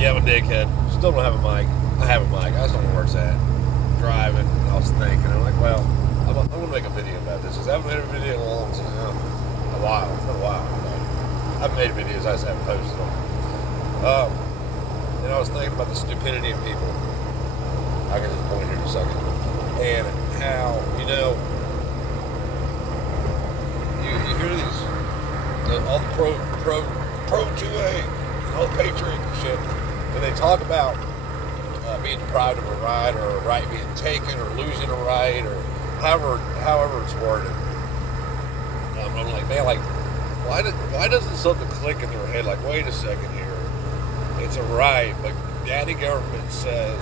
Yeah, I'm a dickhead. Still don't have a mic. I have a mic. I just don't know where it's at. Driving. I was thinking. I'm like, well, I'm going to make a video about this. Because I haven't made a video in a long time. A while. It's been a while. I've made videos. I just haven't posted them. And I was thinking about the stupidity of people. I'll get to the point here in a second. And how, you hear these, all the pro 2A, all the patriot shit, and they talk about being deprived of a right, or a right being taken, or losing a right, or however it's worded. I'm like, man, why doesn't something click in their head? Like, wait a second here, it's a right, but daddy government says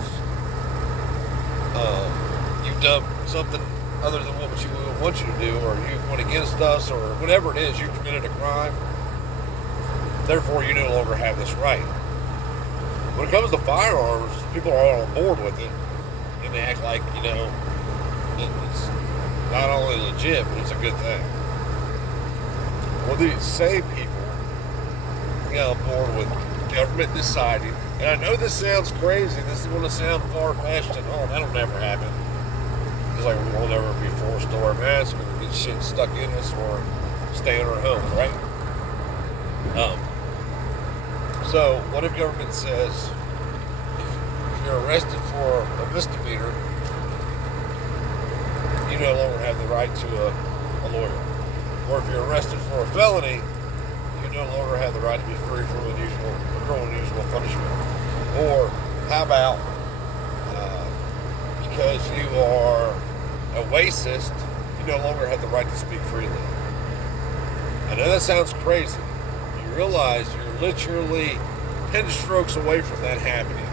you've done something other than what we want you to do, or you've went against us, or whatever it is, you've committed a crime. Therefore, you no longer have this right. When it comes to firearms, people are all on board with it, and they act like, it's not only legit, but it's a good thing. Well, these same people get on board with government deciding, and I know this sounds crazy, this is going to sound far-fetched, and that'll never happen. Just like we will never be forced to wear masks, or get shit stuck in us, or stay in our homes, right? So, what if government says, if you're arrested for a misdemeanor, you no longer have the right to a lawyer? Or if you're arrested for a felony, you no longer have the right to be free from unusual punishment? Or how about, because you are a racist, you no longer have the right to speak freely? I know that sounds crazy. You realize you're literally 10 strokes away from that happening.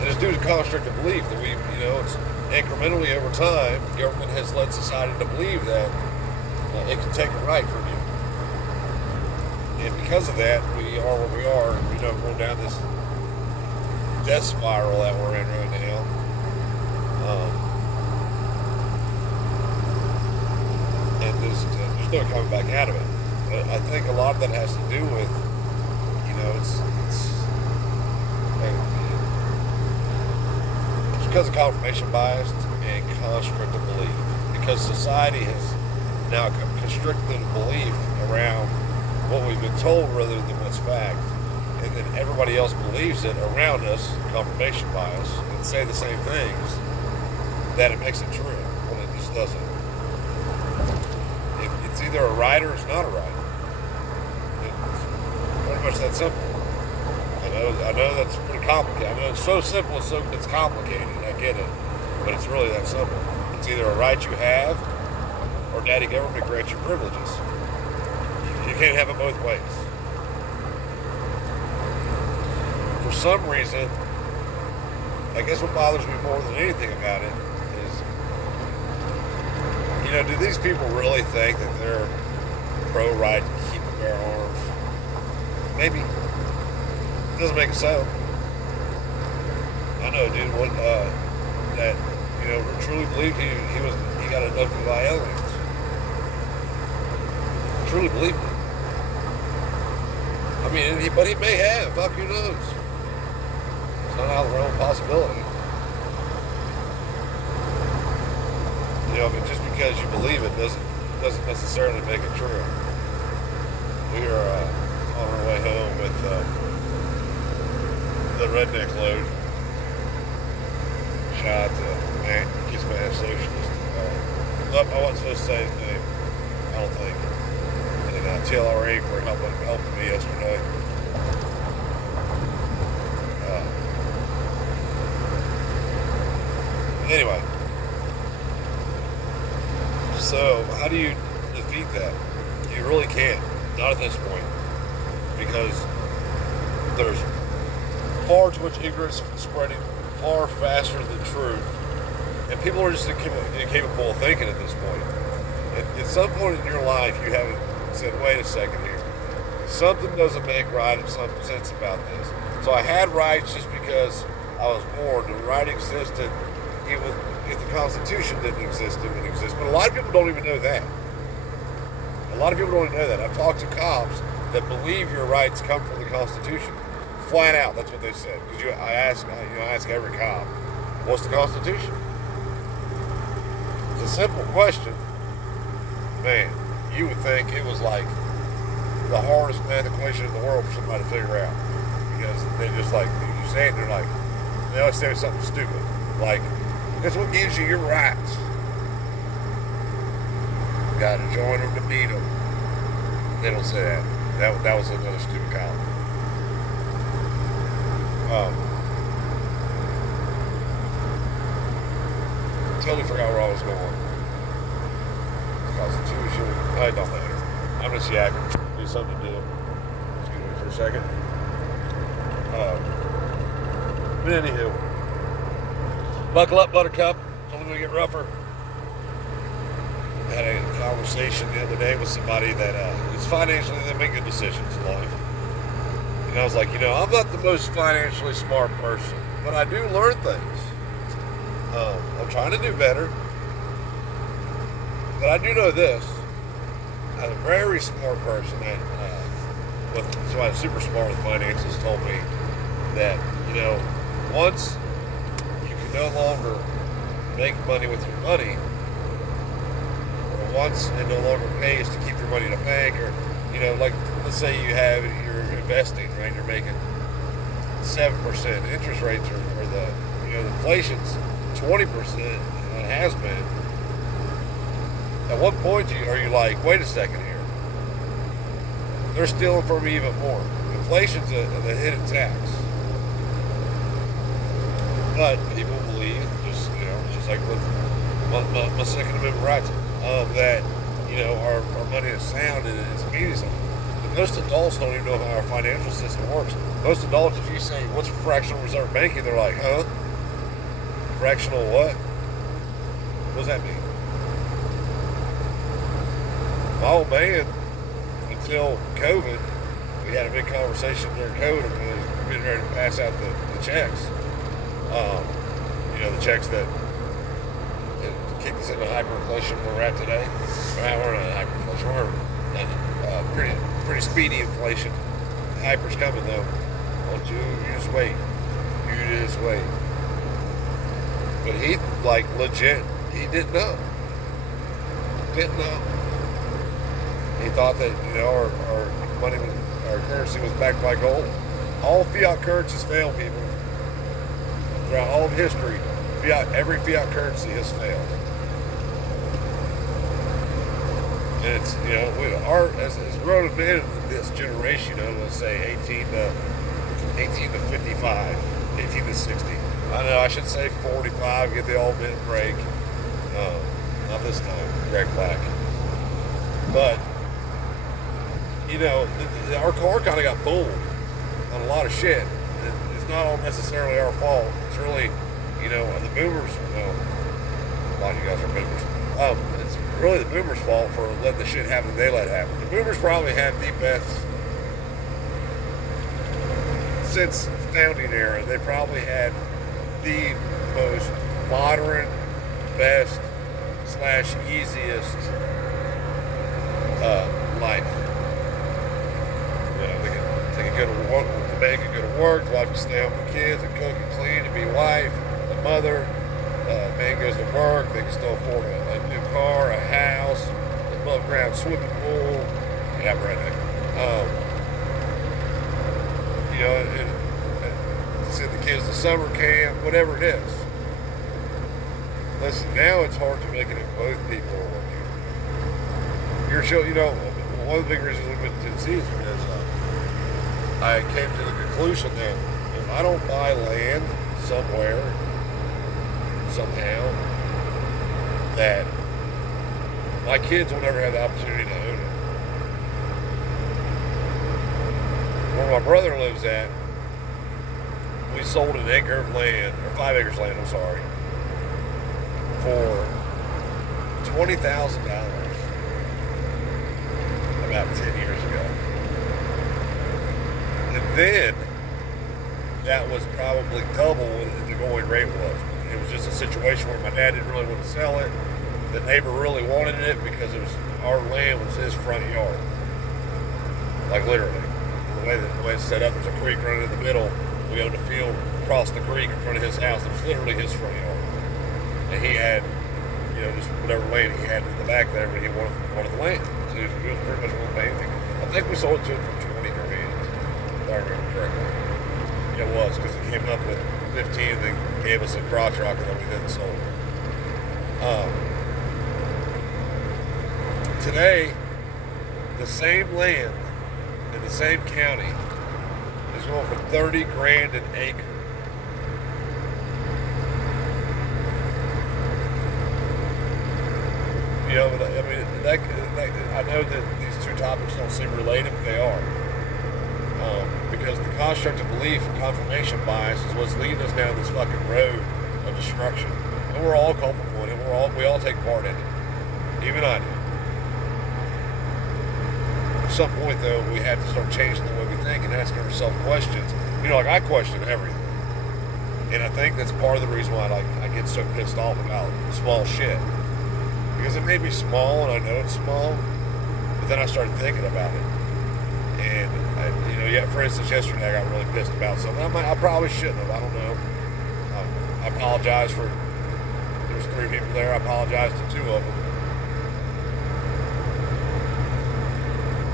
And it's due to construct of belief that it's incrementally over time, government has led society to believe that it can take a right from you. And because of that, we are where we are, and going down this death spiral that we're in right now. And there's no coming back out of it. I think a lot of that has to do with, it's because of confirmation bias and construct of belief. Because society has now constricted belief around what we've been told rather than what's fact. And then everybody else believes it around us, confirmation bias, and say the same things, that it makes it true when it just doesn't. It's either a right or it's not a right. It's pretty much that simple. I know that's pretty complicated. I know it's so simple, it's complicated. I get it, but it's really that simple. It's either a right you have, or daddy government grants you privileges. You can't have it both ways. For some reason, I guess what bothers me more than anything about it is, do these people really think that they're pro-right to keep and bear arms? Maybe. It doesn't make it so. I know a dude that truly believed he got abducted by aliens. Truly believed it. I mean, but he may have. Fuck, who knows? It's not out of their own possibility. But just because you believe it doesn't necessarily make it true. We are on our way home with the redneck load. Shout out to Kiss Man Socialist. I wasn't supposed to say his name, I don't think. And TLR Inc. for helping me yesterday. Anyway. So, how do you defeat that? You really can't. Not at this point. Because there's far too much ignorance spreading far faster than truth. And people are just incapable of thinking at this point. At some point in your life, you haven't said, wait a second here. Something doesn't make right and some sense about this. So I had rights just because I was born. The right existed even if the Constitution didn't exist, it wouldn't exist. But a lot of people don't even know that. A lot of people don't even know that. I've talked to cops that believe your rights come from the Constitution. Flat out, that's what they said. Because I ask every cop, what's the Constitution? It's a simple question. Man, you would think it was like the hardest math equation in the world for somebody to figure out. Because they just like, you say it and they're like, they always say something stupid. Like, it's what gives you your rights. You gotta join them to beat them. They don't say that. That was another stupid comment. Totally forgot where I was going. Constitution. It don't matter. I'm just yakking. Need something to do. Excuse me for a second. But anywho, buckle up, Buttercup. It's only going to get rougher. I had a conversation the other day with somebody that is financially, they make good decisions in life. And I was like, I'm not the most financially smart person, but I do learn things. I'm trying to do better. But I do know this. I'm a very smart person that, so I'm super smart with finances, told me that, once you can no longer make money with your money, or once it no longer pays to keep your money in a bank, or, like, let's say you're investing, right? You're making 7%. Interest rates are the, the inflation's 20%, and it has been. At what point are you like, wait a second here? They're stealing from me even more. Inflation's a hidden tax. But people believe, just like with my Second Amendment rights, that, our money is sound and it's meaningful. Most adults don't even know how our financial system works. Most adults, if you say, what's fractional reserve banking, they're like, huh? Fractional what? What does that mean? My old man, until COVID, we had a big conversation during COVID and we were getting ready to pass out the checks. The checks that kicked us into hyperinflation where we're at today. Well, we're not hyperinflation, we're in pretty speedy inflation. Hyper's coming though. Don't you just wait. You just wait. But he, like, legit, he didn't know. Didn't know. He thought that, our money, our currency was backed by gold. All fiat currencies fail, people. Throughout all of history, every fiat currency has failed. And it's, as grown men in this generation, let's say 18 to 55, 18 to 60. I know, I should say 45, get the old man break. Not this time, Greg Black. But, our car kind of got boomed on a lot of shit. It's not all necessarily our fault. It's really, the boomers, a lot of you guys are boomers. It's really the boomers' fault for letting the shit happen they let happen. The boomers probably had the best, since founding era, they probably had the most modern, best / easiest life. They could go to work, the man could go to work, the wife could stay home with the kids and cook and clean and be a wife, a mother. Man goes to work, they can still afford a new car, a house, an above ground swimming pool. Yeah, I'm redneck. Send the kids to summer camp, whatever it is. Listen, now it's hard to make it if both people are working. Your show, one of the big reasons we went to Tennessee is because I came to the conclusion that if I don't buy land somewhere, somehow, that my kids will never have the opportunity to own it. Where my brother lives at, we sold an acre of land, or 5 acres of land, I'm sorry, for $20,000 about 10 years ago. And then that was probably double what the going rate was. It was just a situation where my dad didn't really want to sell it. The neighbor really wanted it because our land was his front yard. Like literally. The way it's set up, there's a creek running in the middle. We owned a field across the creek in front of his house. It was literally his front yard. And he had, just whatever land he had in the back there, but he wanted the land. So he was pretty much willing to pay anything. I think we sold it to him for 20 grand, if I remember correctly. It was, because he came up with 15 and then gave us a crotch rocket that we then sold. Today, the same land in the same county is going for 30 grand an acre. But I mean, I know that these two topics don't seem related, but they are. Because the constructive belief and confirmation bias is what's leading us down this fucking road of destruction. And we're all culpable in it. We all take part in it. Even I do. At some point, though, we have to start changing the way we think and asking ourselves questions. Like I question everything. And I think that's part of the reason why I get so pissed off about small shit. Because it may be small, and I know it's small, but then I started thinking about it. And, for instance, yesterday I got really pissed about something. I probably shouldn't have. I don't know. I apologize for, there's 3 people there. I apologize to 2 of them.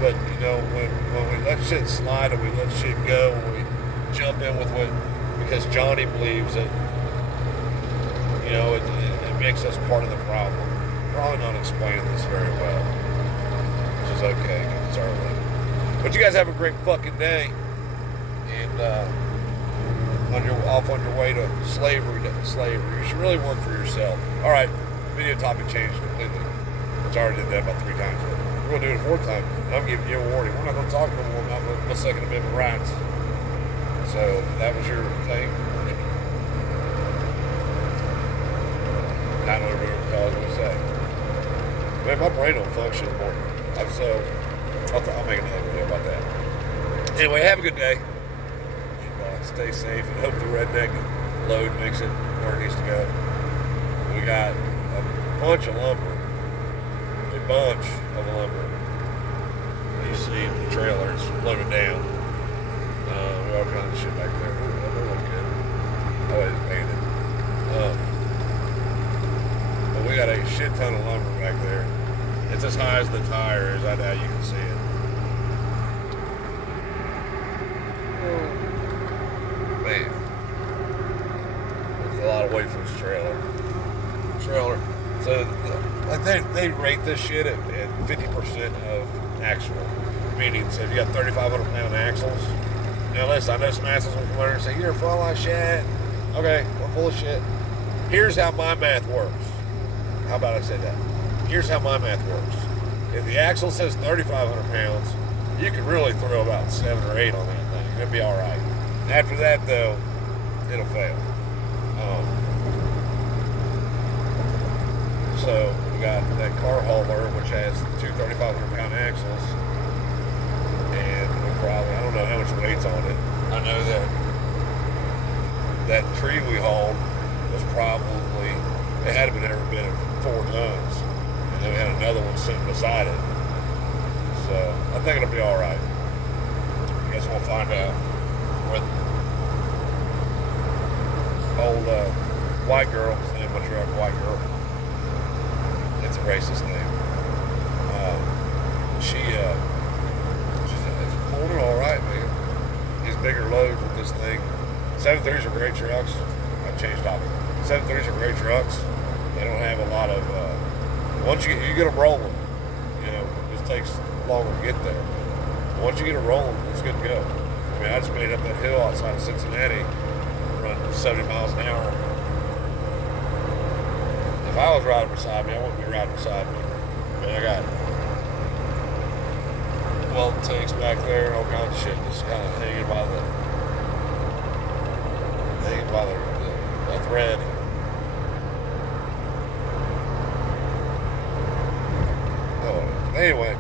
But, when we let shit slide and we let shit go, when we jump in with because Johnny believes it, it makes us part of the problem. Probably not explaining this very well, which is okay because it's early. But you guys have a great fucking day, and off on your way to slavery. You should really work for yourself. All right, video topic changed completely. I already did that about 3 times. We're gonna do it a 4th time. And I'm giving you a warning. We're not gonna talk no more about my Second Amendment rights. So that was your thing. I don't remember what I was gonna say. Man, my brain don't function anymore. I'll make another video about that. Anyway, have a good day. And stay safe and hope the redneck load makes it where it needs to go. We got a bunch of lumber. You see the trailer, it's loaded down. We got all kinds of shit back there. Ooh, that looks good. Oh, it's painted. But we got a shit ton of lumber back there. It's as high as the tire is. I doubt you can see it. Man. It's a lot of weight for this trailer. So, they rate this shit at 50% of actual. Meaning, so if you got 3,500 pound axles, now listen, I know some assholes will come over and say, you're full of shit. Okay, we're full of shit. Here's how my math works. How about I say that? Here's how my math works. If the axle says 3,500 pounds, you can really throw about 7 or 8 on that thing. It'll be all right. After that, though, it'll fail. So we got that car hauler, which has 2 3,500 pound axles, and I don't know how much weight's on it. I know that tree we hauled was probably, it had to been every bit of 4 tons. And then we had another one sitting beside it. So I think it'll be all right. I guess we'll find out where old white girl, what's the name of my truck, white girl. It's a racist name. She's pulling it all right, man. These bigger loads with this thing. 7.3s are great trucks. I changed topic. 7.3s are great trucks. They don't have a lot of. Once you get them rolling, it just takes longer to get there. Once you get it rolling, it's good to go. I mean, I just made up that hill outside of Cincinnati, running 70 miles an hour. If I was riding beside me, I wouldn't be riding beside me. I mean, I got welding tanks back there and all kinds of shit just kind of hanging by the thread. Oh, anyway.